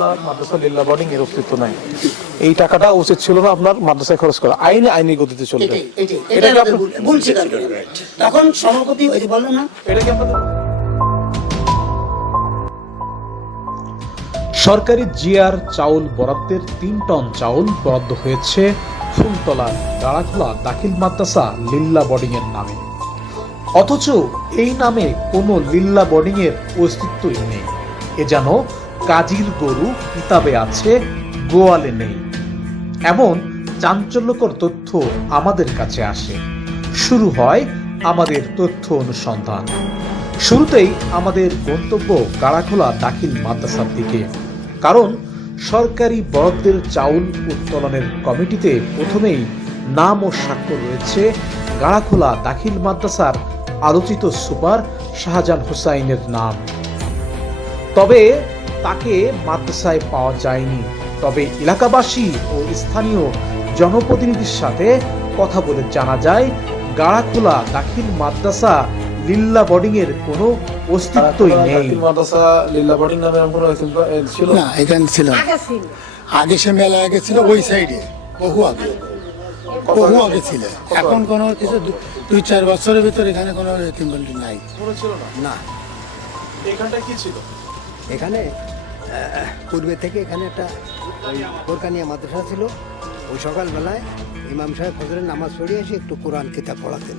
গাড়াখোলা মাদ্রাসা লিল্লা boarding এর অস্তিত্ব নাই। এই টাকাটা উচিত ছিল না আপনার মাদ্রাসায় খরচ করা। আইনে আইনি গতিতে চলবে। এটা এটা কি আপনার ভুল স্বীকার করি তখন সভাপতি ওই যে বললেন না। এটা কি আপনাদের সরকারি জিআর চাউল বরাদ্দের তিন টন চাউল বরাদ্দ হয়েছে ফুলতলার গাড়াখোলা দাখিল মাদ্রাসা লিল্লা বোর্ডিং এর নামে। অথচ এই নামে কোনো লিল্লা বোর্ডিং এর অস্তিত্বই নেই। এ যেন কাজীর গরু কিতাবে আছে, গোয়ালে নেই। এমন চাঞ্চল্যকর তথ্য আমাদের কাছে আসে। শুরু হয় আমাদের তথ্য অনুসন্ধান। শুরুতেই আমাদের গন্তব্য গাড়াখোলা দাখিল মাদ্রাসার দিকে। কারণ সরকারি বরাদ্দের চাউল উত্তোলনের কমিটিতে প্রথমেই নাম ও স্বাক্ষর রয়েছে গাড়াখোলা দাখিল মাদ্রাসার আলোচিত সুপার শাহজাহান হুসাইনের নাম। তবে তাকে মাদ্রাসায় পাওয়া যায়নি। তবে এলাকাবাসী ও স্থানীয় জনপ্রতিনিধির সাথে কথা বলে জানা যায় গাড়াখোলা দাখিল মাদ্রাসা লিল্লা বোর্ডিং এর কোনো অস্তিত্বই নেই। মাদ্রাসা লিল্লা বোর্ডিং নামে কোনো ছিল? না এখানে ছিল আগে সে মেলা আগে ছিল ওই সাইডে বহু আগে। বহু আগে? ছিল। এখন কোনো কিছু দুই চার বছরের ভিতরে এখানে কোনো এতিম বলটি নাই। কোনো ছিল না? না। এখানটা কি ছিল? এখানে পূর্বে থেকে এখানে একটা ওই বোরকানিয়া মাদ্রাসা ছিল। ওই সকালবেলায় ইমাম সাহেব ফজরের নামাজ পড়িয়ে এসে একটু কোরআন কিতাব পড়াতেন।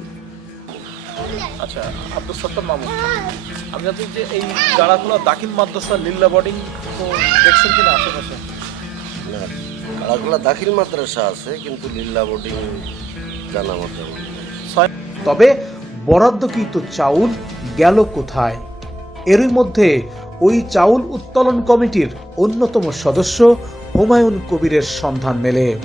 আচ্ছা আব্দুল সত্তার মামুন আপনি জানেন যে এই গাড়াখোলা দাখিল মাদ্রাসা লিল্লা বোর্ডিং তো দেখছেন কিনা আশেপাশে? কালাগুলা দাখিল মাদ্রাসা আছে কিন্তু লিল্লা বোর্ডিং জানা মতো তবে বরাদ্দকৃত চাউল গেল কোথায়? এরই মধ্যে ওই চাউল উত্তোলন কমিটির অন্যতম সদস্য হুমায়ুন কবিরের সন্ধান মেলে।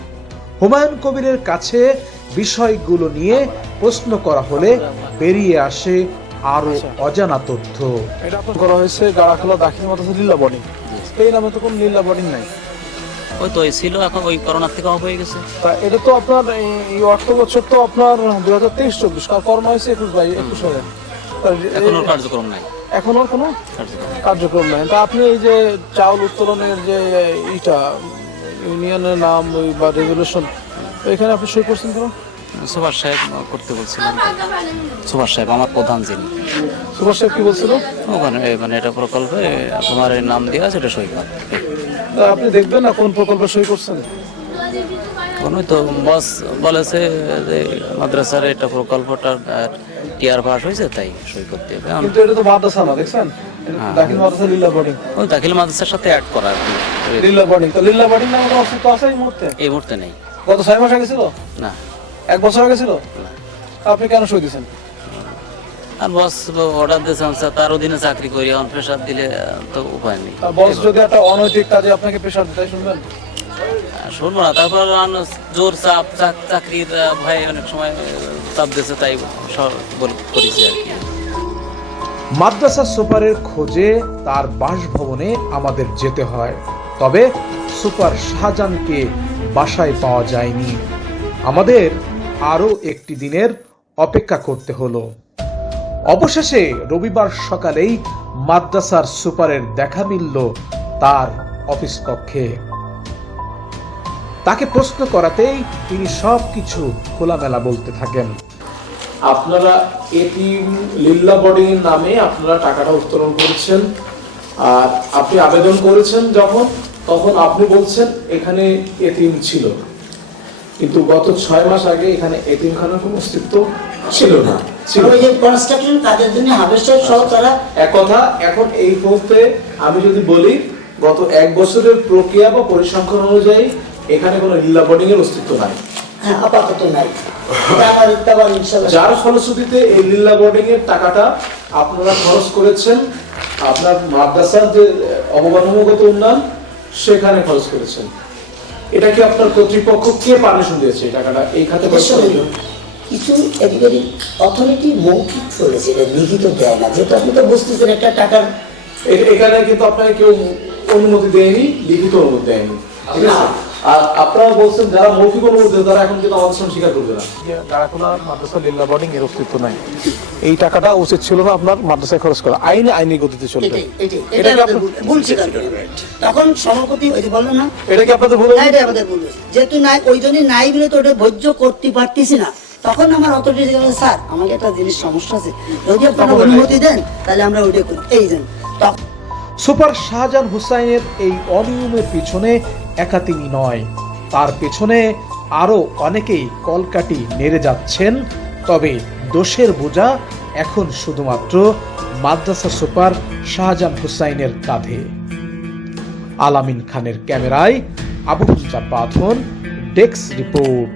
হুমায়ুন কবিরের কাছে বিষয়গুলো নিয়ে প্রশ্ন করা হলে বেরিয়ে আসে আরও অজানা তথ্য। এটা করা হয়েছে গাড়াখোলা দাখিল মাদ্রাসা লিল্লা বোর্ডিং এই নামে তো কোনো লিল্লা বোর্ডিং নাই। ওই তো ছিল এখন ওই করোনার থেকে অফ হয়ে গেছে। এটা তো আপনার এই- অর্থ বছর তো আপনার দুই হাজার তেইশ চব্বিশ কার কর্ম হয়েছে একুশ বাই একুশ তা এখন কার্যক্রম নাই। এখন আর কোনো কার্যক্রম নাই। তা আপনি এই যে চাউল উত্তোলনের যে ইটা ইউনিয়নের নাম ওই বা রেগুলেশন এখানে আপনি সই করছেন কেন? সুভাষ সাহেব করতে বলছিলেন। সুভাষ সাহেব আমার প্রধান যিনি। সুভাষ সাহেব কি বলছিল? ওখানে মানে এটা প্রকল্পে তোমার নাম দেওয়া আছে এটা সই তা আপনি দেখবেন না কোন প্রকল্পে সই করছেন? এখন ওই তো বস বলেছে যে মাদ্রাসার এটা প্রকল্পটা টিআর পাস হয়েছে তাই সই করতে হবে। কিন্তু এটা তো মাদ্রাসা না দেখছেন? এটা দাখিল মাদ্রাসা লিল্লা বোর্ডিং ওই দাখিল মাদ্রাসার সাথে অ্যাড করা আর কি। লিল্লা বোর্ডিং তো লিল্লা বোর্ডিং নামে কোনো অস্তিত্ব আছে এই মুহূর্তে? এই মুহূর্তে নেই। গত ছয় মাস আগে ছিল? না। এক বছর আগে ছিল? আপনি কেন সই দিয়েছেন আর বস অর্ডার স্যার তার অধীনে চাকরি করি প্রেশার দিলে তো উপায় নেই। বস যদি একটা অনৈতিক কাজে আপনাকে প্রেশার দিতে শুনবেন? শুনব না, তারপর জোর চাপ চাকরির ভয়ে অনেক সময় চাপ দিয়েছে, তাই করেছি আর কি। মাদ্রাসা সুপারের খোঁজে তার বাসভবনে আমাদের যেতে হয়, তবে সুপার শাহজাহানকে বাসায় পাওয়া যায়নি। আমাদের আরও একটি দিনের অপেক্ষা করতে হলো। অবশেষে রবিবার সকালেই মাদ্রাসার সুপারের দেখা মিলল তার অফিস কক্ষে। তাকে প্রশ্ন করাতেই তিনি সবকিছু খোলামেলা বলতে থাকেন। আপনারা এটিম লিল্লা বোর্ডিং এর নামে আপনারা টাকাটা উত্তোলন করেছেন। আর আপনি আবেদন করেছেন যখন তখন আপনি বলছেন এখানে এতিম ছিল। কিন্তু গত ছয় মাস আগে এখানে এতিমখানার কোনো অস্তিত্ব ছিল না। ছিল ওই যে কনস্ট্রাকশন কাজের জন্য হার্ভেস্টার সহ তারা এক কথা এখন এই মুহূর্তে আমি যদি বলি গত এক বছরের প্রক্রিয়া বা পরিসংখ্যান অনুযায়ী এখানে কোনো লিল্লা বোর্ডিং এর অস্তিত্ব নাই। হ্যাঁ আপাতত নাই। যার ফলশ্রুতিতে এই লিল্লা বোর্ডিং এর টাকাটা আপনারা খরচ করেছেন আপনার মাদ্রাসার যে অবকাঠামোগত উন্নয়ন সেখানে খরচ করেছেন। এটা কি আপনার কর্তৃপক্ষ কে পারমিশন দিয়েছে এই টাকাটা? এই খাতে? কিছু এদিকে অথরিটি মৌখিক চলেছে এটা লিখিত দেয় না। যেটা আপনি তো বুঝতেছেন একটা টাকার এখানে কিন্তু আপনাকে কেউ অনুমতি দেয়নি লিখিত অনুমতি দেয়নি। ঠিক আছে? আর আপনারা বলছেন যারা মৌখিক অনুমতি তারা এখন কিন্তু আমাদের সঙ্গে স্বীকার করবে না। গাড়াখোলা মাদ্রাসা লিল্লা বোর্ডিং এর অস্তিত্ব নাই। এই টাকাটা উচিত ছিল না আপনার মাদ্রাসায় খরচ করা। আইনে আইনি গতিতে চলবে। এটা ভুল- স্বীকার করি। তখন সভাপতি ওই যে বলল না। এটা কি আপনাদের ভুল? এটাই আমাদের ভুল যেহেতু নাই ওই জন্যই নাই বলে তো ওটা ভোজ্য করতে পারতেছি না। তখন আমার অথরিটি স্যার আমাকে একটা জিনিস সমস্যা আছে। যদি আপনারা অনুমতি দেন তাহলে আমরা ওইটা করি। এই জন্য সুপার শাহজাহান হুসাইনের এই অনিয়মের পিছনে একা তিনি নয়। তার পেছনে আরও অনেকেই কলকাটি নেড়ে যাচ্ছেন, তবে দোষের বোঝা এখন শুধুমাত্র মাদ্রাসা সুপার শাহজাহান হুসাইনের কাঁধে। আলামিন খানের ক্যামেরায় আবু জাপাথন ডেস্ক রিপোর্ট।